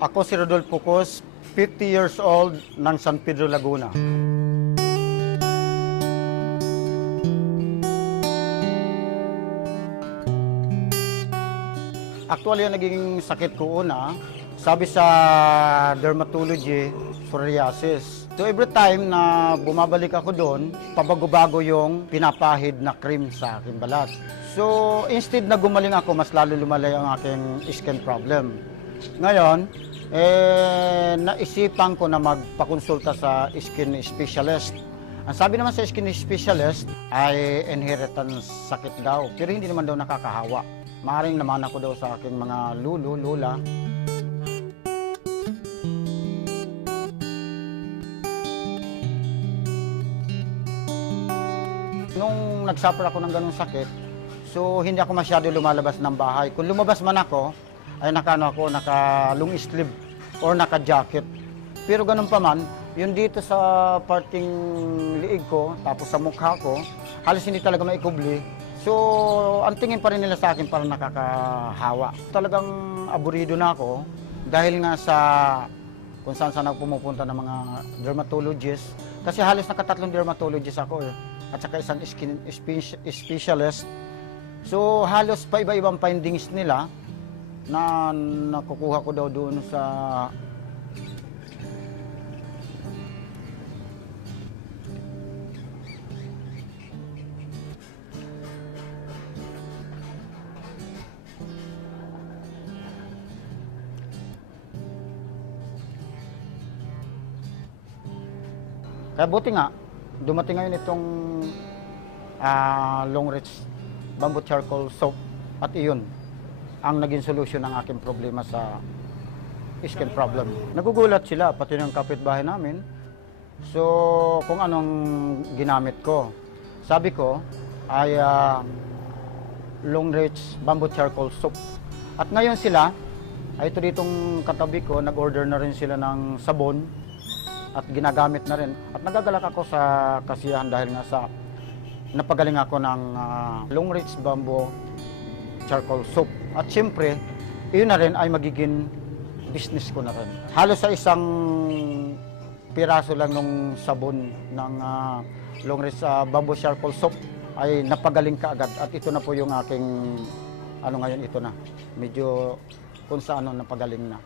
Ako si Rodolfo Cos, 50 years old ng San Pedro, Laguna. Actually, ang naging sakit ko una, sabi sa dermatology, psoriasis. So every time na bumabalik ako doon, pabago-bago yung pinapahid na cream sa aking balat. So instead na gumaling ako, mas lalo lumalay ang aking skin problem. Ngayon, naisipan ko na magpakonsulta sa skin specialist. Ang sabi naman sa skin specialist ay inheritance sakit daw, pero hindi naman daw nakakahawa. Maaaring naman ako daw sa aking mga lola. Nung nagsuffer ako ng ganung sakit, so hindi ako masyado lumalabas ng bahay. Kung lumabas man ako, ay naka long sleeve or naka-jacket. Pero ganun pa man, yun dito sa parting liig ko, tapos sa mukha ko, halos hindi talaga maikubli. So, ang tingin pa rin nila sa akin parang nakakahawa. Talagang aburido na ako dahil nga sa kung saan ako pumupunta ng mga dermatologist. Kasi halos nakatatlong dermatologist ako at saka isang skin specialist. So, halos pa iba-ibang findings nila na nakukuha ko daw doon sa kaya buti nga, dumating ngayon itong Long Reach Bamboo Charcoal Soap at iyon ang naging solusyon ng aking problema sa skin problem. Nagugulat sila, pati ng kapitbahay namin. So, kung anong ginamit ko. Sabi ko ay Long Reach Bamboo Charcoal Soap. At ngayon sila, ay ito ditong katabi ko, nag-order na rin sila ng sabon at ginagamit na rin. At nagagalak ako sa kasiyahan dahil nga sa napagaling ako ng Long Reach Bamboo Charcoal Soap. At siyempre, iyon na rin ay magiging business ko na rin. Halos sa isang piraso lang ng sabon ng Long Reach Bamboo Charcoal Soap ay napagaling ka agad. At ito na po yung aking, ngayon ito na. Medyo kung saan napagaling na.